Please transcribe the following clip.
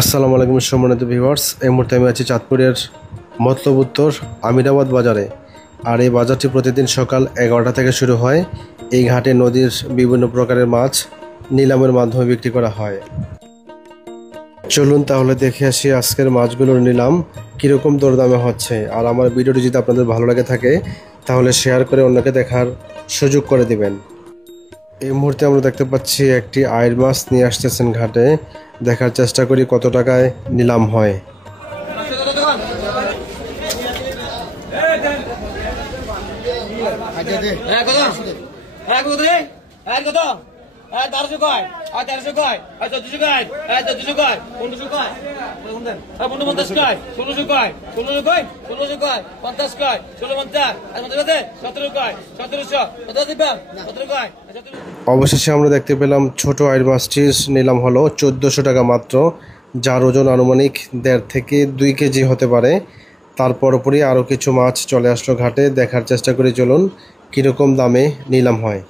আসসালামু আলাইকুম সম্মানিত ভিউয়ার্স, এই মুহূর্তে আমি আছি চাঁদপুরের মতলব উত্তর আমিরাবাদ বাজারে। আর এই বাজারটি প্রতিদিন সকাল 11টা থেকে শুরু হয়। এই ঘাটে নদীর বিভিন্ন প্রকারের মাছ নিলামের মাধ্যমে বিক্রি করা হয়। চলুন তাহলে দেখে আসি আজকের মাছগুলোর নিলাম কীরকম দরদামে হচ্ছে। আর আমার ভিডিওটি যদি আপনাদের ভালো লাগে থাকে তাহলে শেয়ার করে অন্যকে দেখার সুযোগ করে দিবেন। এই মুহূর্তে আমরা দেখতে পাচ্ছি একটি আইড় মাছ নিয়ে আসতেছেন ঘাটে। দেখার চেষ্টা করি কত টাকায় নিলাম হয়। অবশেষে আমরা দেখতে পেলাম ছোট আইড় মাছটির নিলাম হলো 1400 টাকা মাত্র, যার ওজন আনুমানিক 1.5 থেকে 2 কেজি হতে পারে। তারপর পরই আরও কিছু মাছ চলে আসলো ঘাটে। দেখার চেষ্টা করি চলুন কীরকম দামে নিলাম হয়।